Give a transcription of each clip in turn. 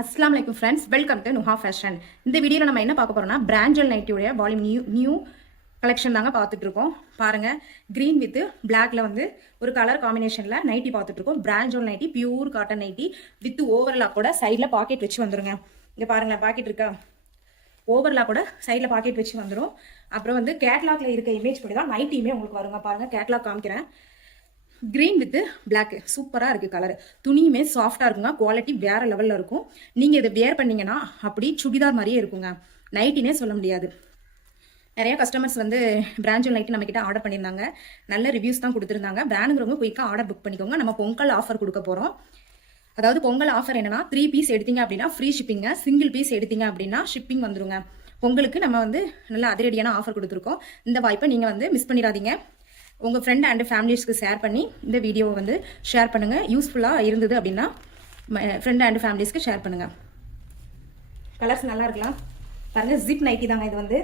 அஸ்லாம் வலைக்கும் friends welcome to Nuha fashion இந்த வீடியோவில் நம்ம என்ன பார்க்க போகிறோம்னா பிராஞ்சல் நைட்டியோடைய வால்யூம் நியூ நியூ கலெக்ஷன் தாங்க பார்த்துட்ருக்கோம் பாருங்கள் க்ரீன் வித் பிளாக்ல வந்து ஒரு கலர் காம்பினேஷனில் நைட்டி பார்த்துட்ருக்கோம் Pranjal nighty pure cotton nighty with overlock கூட சைடில் பாக்கெட் வச்சு வந்துருங்க. இங்கே பாருங்களேன் பாக்கெட் இருக்கா? ஓவர்லாக் கூட சைடில் பாக்கெட் வச்சு வந்துடும் அப்புறம் வந்து கேட்லாக்ல இருக்க இமேஜ் படி தான் நைட்டியுமே உங்களுக்கு வருங்க. பாருங்கள் கேட்லாக் காமிக்கிறேன். க்ரீன் வித் பிளாக் சூப்பராக இருக்குது கலர் துணியுமே சாஃப்டாக இருக்குங்க. குவாலிட்டி வேறு லெவலில் இருக்கும். நீங்கள் இதை வேர் பண்ணிங்கன்னா அப்படி சுடிதார் மாதிரியே இருக்குங்க. நைட்டினே சொல்ல முடியாது. நிறையா கஸ்டமர்ஸ் வந்து பிராஞ்சல் நைட்டு நம்மக்கிட்ட ஆர்டர் பண்ணியிருந்தாங்க. நல்ல ரிவ்யூஸ் தான் கொடுத்துருந்தாங்க. பிராண்டுங்கிறவங்க குயிக்காக ஆர்டர் புக் பண்ணிக்கோங்க. நம்ம பொங்கல் ஆஃபர் கொடுக்க போகிறோம் அதாவது பொங்கல் ஆஃபர் என்னன்னா த்ரீ பீஸ் எடுத்தீங்க அப்படின்னா ஃப்ரீ ஷிப்பிங்க சிங்கிள் பீஸ் எடுத்தீங்க அப்படின்னா ஷிப்பிங் வந்துருங்க. பொங்கலுக்கு நம்ம வந்து நல்ல அதிரடியான ஆஃபர் கொடுத்துருக்கோம். இந்த வாய்ப்பை நீங்கள் வந்து மிஸ் பண்ணிடாதீங்க. உங்கள் ஃப்ரெண்ட் அண்ட் ஃபேமிலிஸ்க்கு ஷேர் பண்ணி இந்த வீடியோவை வந்து ஷேர் பண்ணுங்கள் யூஸ்ஃபுல்லாக இருந்தது அப்படின்னா ஃப்ரெண்ட் அண்ட் ஃபேமிலிஸ்க்கு ஷேர் பண்ணுங்கள் கலர்ஸ் நல்லா இருக்கலாம். பாருங்கள் ஜிப் நைட்டி தாங்க இது வந்து.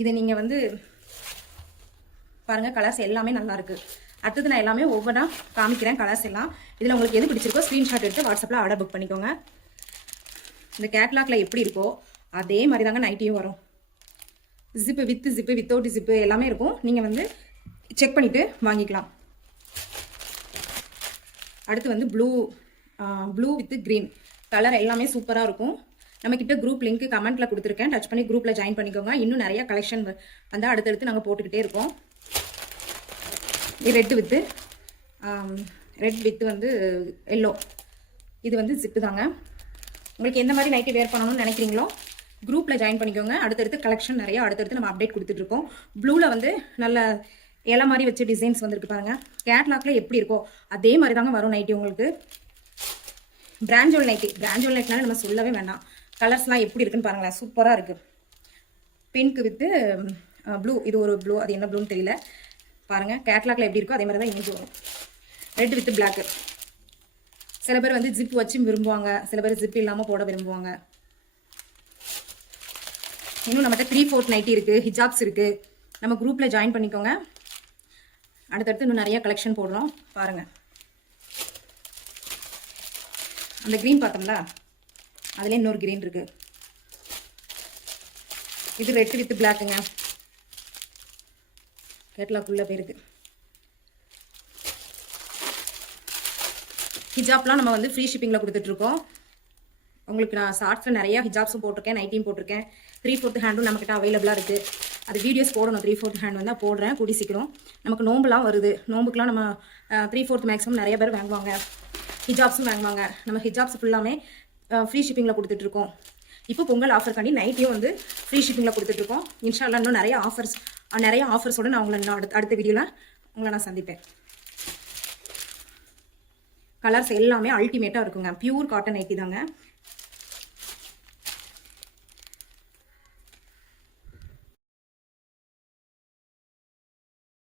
இதை நீங்கள் வந்து பாருங்கள் கலர்ஸ் எல்லாமே நல்லாயிருக்கு அடுத்தது நான் எல்லாமே ஒவ்வொன்றா காமிக்கிறேன் கலர்ஸ் எல்லாம். இதில் உங்களுக்கு எது பிடிச்சிருக்கோ ஸ்க்ரீன்ஷாட் எடுத்து வாட்ஸ்அப்பில் ஆர்டர் புக் பண்ணிக்கோங்க. இந்த கேட்லாக்ல எப்படி இருக்கோ அதே மாதிரி தாங்க நைட்டியும் வரும். Zip with zip without zip எல்லாமே இருக்கும். நீங்கள் வந்து செக் பண்ணிவிட்டு வாங்கிக்கலாம். அடுத்து வந்து blue blue with green colour எல்லாமே சூப்பராக இருக்கும். நம்மக்கிட்ட குரூப் லிங்க் கமெண்ட்டில் கொடுத்துருக்கேன். டச் பண்ணி குரூப்பில் ஜாயின் பண்ணிக்கோங்க. இன்னும் நிறைய கலெக்ஷன் வந்து அடுத்தடுத்து நாங்கள் போட்டுக்கிட்டே இருக்கோம். ரெட்டு வித்து ரெட் வித்து வந்து எல்லோ இது வந்து ஜிப்பு தாங்க. உங்களுக்கு எந்த மாதிரி நைட்டு வேர் பண்ணணும்னு நினைக்கிறீங்களோ குரூப்பில் ஜாயின் பண்ணிக்கோங்க. அடுத்தடுத்து கலெக்ஷன் நிறையா அடுத்தடுத்து நம்ம அப்டேட் கொடுத்துட்ருக்கோம் ப்ளூவில் வந்து நல்ல இலை மாதிரி வச்ச டிசைன்ஸ் வந்துருக்கு பாருங்க. கேட்லாக்ல எப்படி இருக்கோ அதே மாதிரி தாங்க வரும் நைட்டி உங்களுக்கு. பிராஞ்சோல் நைட்டி பிராஞ்சோல் நைட்னால நம்ம சொல்லவே வேண்டாம். கலர்ஸ்லாம் எப்படி இருக்குன்னு பாருங்களேன் சூப்பராக இருக்குது பிங்க் வித்து ப்ளூ இது ஒரு ப்ளூ அது என்ன ப்ளூன்னு தெரியல. பாருங்கள் கேட்லாக்ல எப்படி இருக்கோ அதே மாதிரி தான் இமேஜ் வரும். ரெட் வித் பிளாக்கு சில பேர் வந்து ஜிப் வச்சு விரும்புவாங்க. சில பேர் ஜிப் இல்லாமல் போட விரும்புவாங்க. இன்னும் நம்மகிட்ட த்ரீ ஃபோர்த் நைட்டி இருக்குது ஹிஜாப்ஸ் இருக்குது நம்ம குரூப்பில் ஜாயின் பண்ணிக்கோங்க. அடுத்தடுத்து இன்னும் நிறைய கலெக்ஷன் போடுறோம். பாருங்கள் அந்த க்ரீன் பார்த்தோம்ல? அதில் இன்னொரு க்ரீன் இருக்குது இது ரெட் வித் பிளாக்குங்க கேட்லாக்குள்ளே போயிருக்கு. ஹிஜாப்லாம் நம்ம வந்து ஃப்ரீ ஷிப்பிங்கில் கொடுத்துட்ருக்கோம் உங்களுக்கு நான் ஷார்ட்ஸில் நிறையா ஹிஜாப்ஸும் போட்டிருக்கேன் நைட்டியும் போட்டிருக்கேன். த்ரீ ஃபோர்த் ஹேண்டும் நம்மக்கிட்ட அவைலபிளாக இருக்குது அது வீடியோஸ் போடணும் த்ரீ ஃபோர்த் ஹேண்ட் வந்து போடுறேன் கூடி சீக்கிரம். நமக்கு நோம்புலாம் வருது. நோம்புக்குலாம் நம்ம த்ரீ ஃபோர்த் மேக்ஸிமம் நிறைய பேர் வாங்குவாங்க. ஹிஜாப்ஸும் வாங்குவாங்க. நம்ம ஹிஜாப்ஸ் ஃபுல்லாமே ஃப்ரீ ஷிப்பிங்கில் கொடுத்துட்ருக்கோம். இப்போ பொங்கல் ஆஃபர் பண்ணி நைட்டையும் வந்து ஃப்ரீ ஷிப்பிங்கில் கொடுத்துட்ருக்கோம். இன்ஷால்லாம் இன்னும் நிறைய ஆஃபர்ஸ் நிறைய ஆஃபர்ஸோடு நான் உங்களை நான் அடுத்த அடுத்த வீடியோவில் உங்களை நான் சந்திப்பேன். கலர்ஸ் எல்லாமே அல்டிமேட்டாக இருக்குங்க. பியூர் காட்டன் நைட்டி தாங்க.